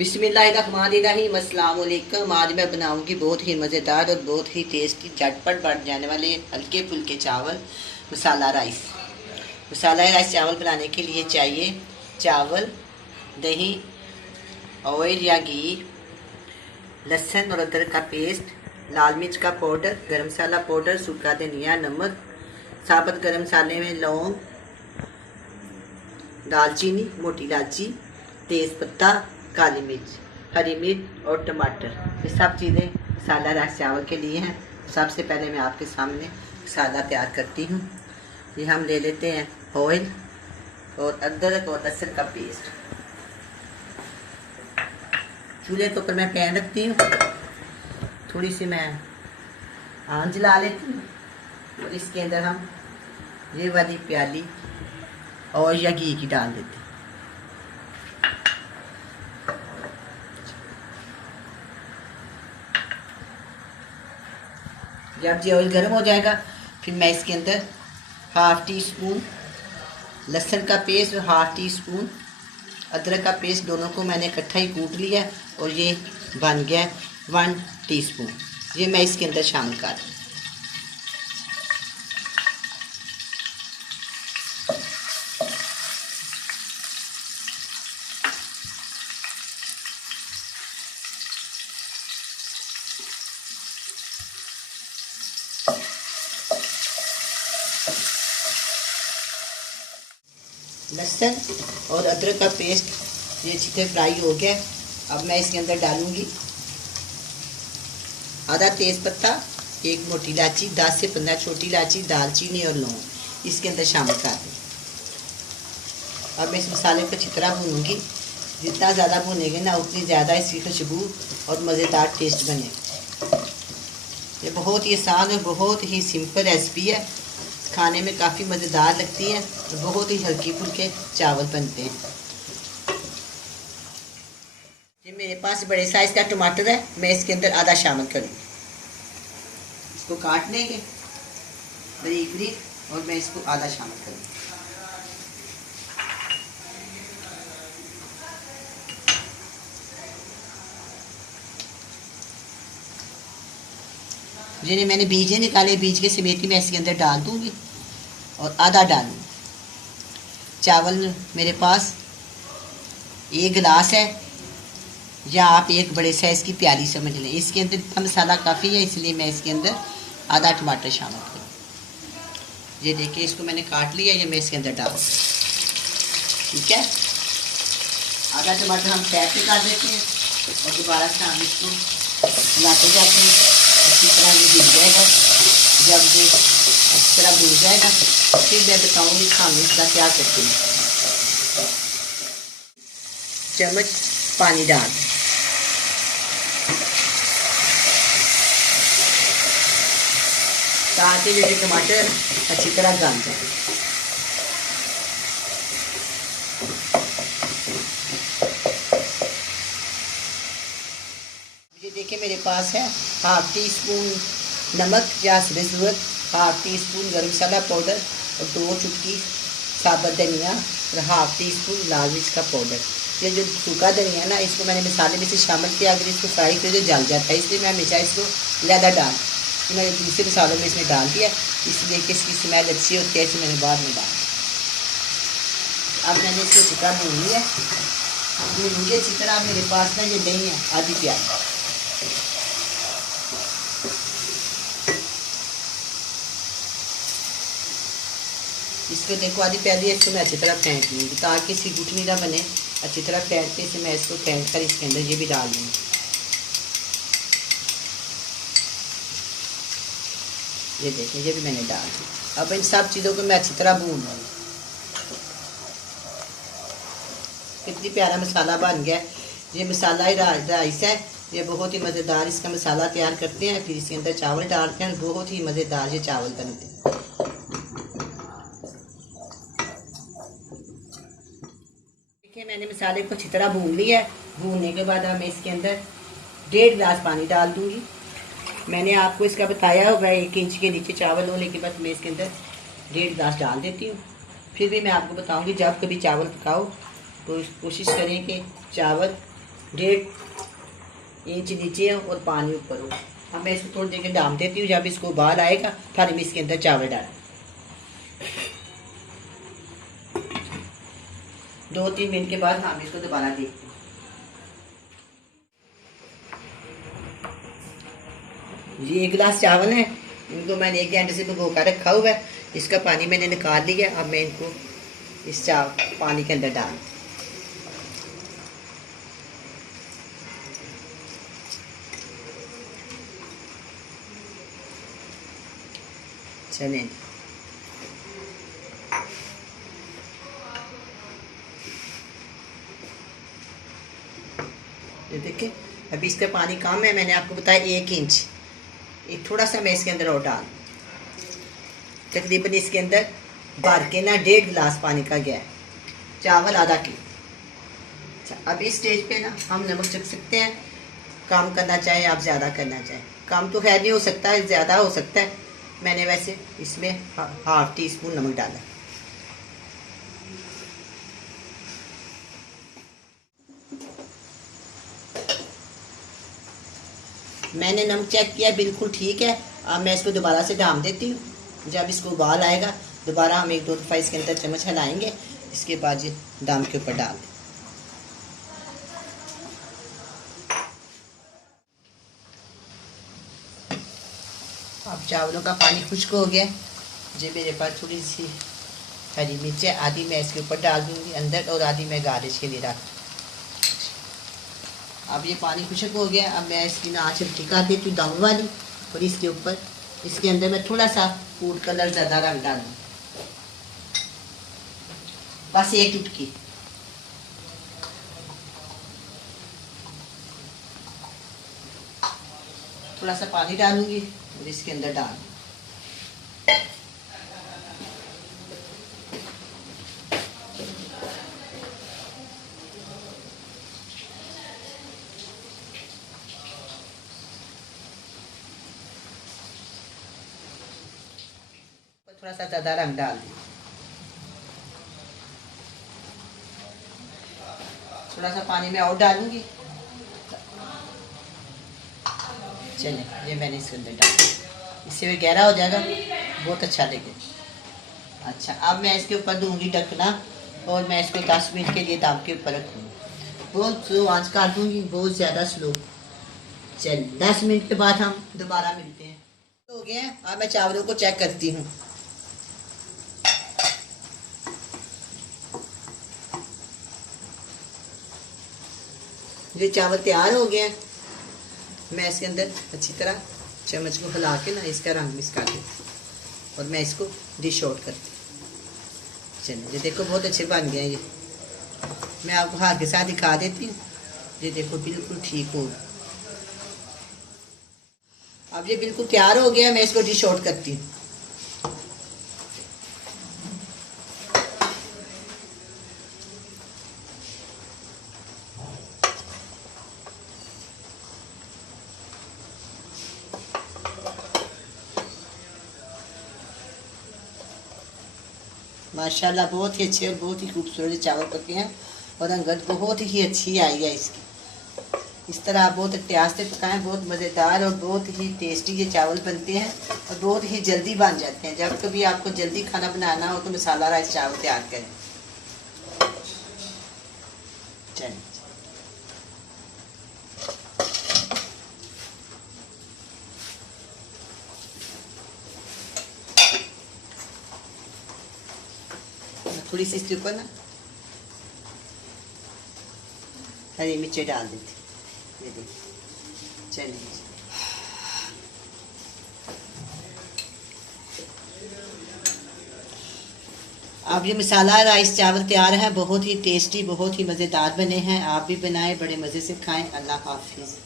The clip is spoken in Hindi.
बिस्मिल्लाहिर्रहमानिर्रहीम। अस्सलाम वालेकुम। आज मैं बनाऊंगी बहुत ही मज़ेदार और बहुत ही टेस्टी झटपट बन जाने वाले हल्के फुल्के चावल मसाला राइस। मसाला राइस चावल बनाने के लिए चाहिए चावल, दही, ऑयल या घी, लहसुन और अदरक का पेस्ट, लाल मिर्च का पाउडर, गरम मसाला पाउडर, सूखा धनिया, नमक, साबुत गरम मसाले में लौंग, दालचीनी, मोटी इलायची, तेज़ पत्ता, काली मिर्च, हरी मिर्च और टमाटर। ये सब चीज़ें मसाला राइस चावल के लिए हैं। सबसे पहले मैं आपके सामने मसाला तैयार करती हूँ। ये हम ले लेते हैं ऑयल और अदरक और लहसुन का पेस्ट। चूल्हे के ऊपर मैं पैन रखती हूँ, थोड़ी सी मैं आंच जला लेती हूँ और इसके अंदर हम ये वाली प्याली और या घी की डाल देते हैं। जब ये ऑयल गर्म हो जाएगा फिर मैं इसके अंदर हाफ टी स्पून लहसुन का पेस्ट और हाफ टी स्पून अदरक का पेस्ट, दोनों को मैंने इकट्ठा ही कूट लिया और ये बन गया 1 टीस्पून। ये मैं इसके अंदर शामिल कर दूँ। लहसुन और अदरक का पेस्ट ये अच्छी तरह फ्राई हो गया। अब मैं इसके अंदर डालूंगी आधा तेज़ पत्ता, 1 मोटी इलायची, 10 से 15 छोटी इलायची, दालचीनी और लौंग इसके अंदर शामिल कर दूँ। अब मैं इस मसाले को अच्छी तरह भूनूंगी। जितना ज़्यादा भूनेंगे ना उतनी ज़्यादा इसकी खुशबू और मज़ेदार टेस्ट बनेगा। ये बहुत ही आसान और बहुत ही सिंपल रेसिपी है। खाने में काफ़ी मज़ेदार लगती है और बहुत ही हल्की फुल्के चावल बनते हैं। ये मेरे पास बड़े साइज़ का टमाटर है, मैं इसके अंदर आधा शामिल करूँगी। इसको काट लेंगे बारीक बारीक और मैं इसको आधा शामिल करूँगी। जिन्हें मैंने बीज निकाले, बीज के समेत ही मैं इसके अंदर डाल दूँगी और आधा डालूँगी। चावल मेरे पास 1 गिलास है या आप एक बड़े साइज़ की प्याली समझ लें। इसके अंदर इतना मसाला काफ़ी है, इसलिए मैं इसके अंदर आधा टमाटर शामिल करूँ। ये देखिए इसको मैंने काट लिया, ये मैं इसके अंदर डाल, ठीक है। आधा टमाटर हम पैक पे कर देते हैं और दोबारा से हम इसको मिलाते जाते हैं। अच्छी तरह ये भून जाएगा। जब ये अच्छी तरह भून जाएगा फिर मैं बताऊँगी खाने इसका क्या करते हैं। चम्मच पानी डाल ताकि मेरे टमाटर अच्छी तरह गल जाए। ये देखिए मेरे पास है हाफ टी स्पून नमक या ज़रूरत, हाफ टी स्पून गरम मसाला पाउडर और 2 चुटकी साबुत धनिया और हाफ टी स्पून लाल मिर्च का पाउडर। ये जो सूखा धनिया ना, इसको मैंने मसाले में से शामिल किया। अगर इसको फ्राई करें तो जल जाता है, इसलिए मैं हमेशा इसको लहदा डाल मैंने दूसरे मसालों में इसमें डाल दिया, इसलिए कि इसकी स्मेल अच्छी होती है, इसलिए मैंने बाद में डाल। अब मैंने इसको चिकन भून लिया, भूनूंगी अच्छी तरह। मेरे पास ना ये दही है आधी प्याली, इसको देखो आधी प्याली है, इसको मैं अच्छी तरह फेंट लूँगी ताकि इसकी गुठली ना बने। अच्छी तरह फेंट के इसे मैं इसको फेंट कर इसके अंदर ये भी डाल दूँगी। ये देखिए ये भी मैंने डाल दी। अब इन सब चीज़ों को मैं अच्छी तरह भून लूँगी। कितनी प्यारा मसाला बन गया। ये मसाला ही राइस है, ये बहुत ही मज़ेदार इसका मसाला तैयार करते हैं, फिर इसके अंदर चावल डालते हैं, बहुत ही मज़ेदार ये चावल बनते हैं। देखिए मैंने मसाले को अच्छी तरह भून लिया है। भूनने के बाद अब मैं इसके अंदर 1.5 गिलास पानी डाल दूँगी। मैंने आपको इसका बताया होगा 1 इंच के नीचे चावल हो, लेकिन बस मैं इसके अंदर 1.5 गिलास डाल देती हूँ। फिर भी मैं आपको बताऊँगी जब कभी चावल पकाओ तो कोशिश करें कि चावल 1.5 इंच नीचे है और पानी ऊपर हो। अब मैं इसको थोड़ी देर के डाल देती हूँ। जब इसको उबाल आएगा फिर मैं इसके अंदर चावल डालें। 2-3 मिनट के बाद हम इसको दोबारा देखते हैं। ये 1 गिलास चावल है, इनको मैंने 1 घंटे से भिगो कर रखा हुआ है। इसका पानी मैंने निकाल लिया। अब मैं इनको इस पानी के अंदर डाल, चलें। ये देखिए अभी इसका पानी कम है, मैंने आपको बताया 1 इंच। एक थोड़ा सा मैं इसके अंदर और डाल, तकरीबन इसके अंदर भर के ना 1.5 गिलास पानी का गया है। चावल आधा किलो। अच्छा, अब इस स्टेज पे ना हम नमक चख सकते हैं, कम करना चाहे आप ज़्यादा करना चाहें। कम तो खैर नहीं हो सकता है, ज़्यादा हो सकता है। मैंने वैसे इसमें 1/2 टीस्पून नमक डाला। मैंने नमक चेक किया, बिल्कुल ठीक है। अब मैं इसको दोबारा से ढाम देती हूँ। जब इसको उबाल आएगा दोबारा हम 1-2 दफ़ा इसके अंदर चम्मच हिलाएंगे। इसके बाद ये दम के ऊपर डाल दें। अब चावलों का पानी खुश्क हो गया। जो मेरे पास थोड़ी सी हरी मिर्च है, आधी मैं इसके ऊपर डाल दूँगी अंदर और आधी मैं गार्निश के लिए रख। अब ये पानी खुश्क हो गया। अब मैं इसकी ना आँच टिका देती हूँ दम वाली, और इसके ऊपर इसके अंदर मैं थोड़ा सा फूड कलर ज़्यादा रंग डाल दूँ, बस 1 चुटकी। थोड़ा सा पानी डालूंगी और इसके अंदर डाल, थोड़ा सा ज़्यादा रंग डाल दी। थोड़ा सा पानी में और डालूंगी। चलिए ये मैंने इसके अंदर डाल, इससे भी गहरा हो जाएगा, बहुत अच्छा लगेगा। अच्छा, अब मैं इसके ऊपर दूंगी ढकना और मैं इसको 10 मिनट के लिए दम के ऊपर रखूँगी। बहुत स्लो आंच कर दूँगी, बहुत ज़्यादा स्लो। चलिए 10 मिनट के बाद हम दोबारा मिलते हैं। हो गया है। अब मैं चावलों को चेक करती हूँ। ये चावल तैयार हो गए हैं। मैं इसके अंदर अच्छी तरह चम्मच को हिला के ना इसका रंग मिक्स कर देती और मैं इसको डिश आउट करती। चलिए ये देखो बहुत अच्छे बन गए ये। मैं आपको हाथ के साथ दिखा देती हूँ। ये देखो बिल्कुल ठीक हो। अब ये बिल्कुल तैयार हो गया, मैं इसको डिश आउट करती हूँ। माशाल्लाह बहुत ही अच्छे और बहुत ही खूबसूरत चावल पके हैं और रंगत बहुत ही अच्छी आई है इसकी। इस तरह आप बहुत एहतियात से पकाएं, बहुत मज़ेदार और बहुत ही टेस्टी ये चावल बनते हैं और बहुत ही जल्दी बन जाते हैं। जब कभी आपको जल्दी खाना बनाना हो तो मसाला राइस चावल तैयार करें। चलिए थोड़ी सी इसके ऊपर ना हरी मिर्ची डाल देती। ये देखिए। चलिए अब ये मसाला राइस चावल तैयार है। बहुत ही टेस्टी, बहुत ही मज़ेदार बने हैं। आप भी बनाएं, बड़े मज़े से खाएं। अल्लाह हाफिज़।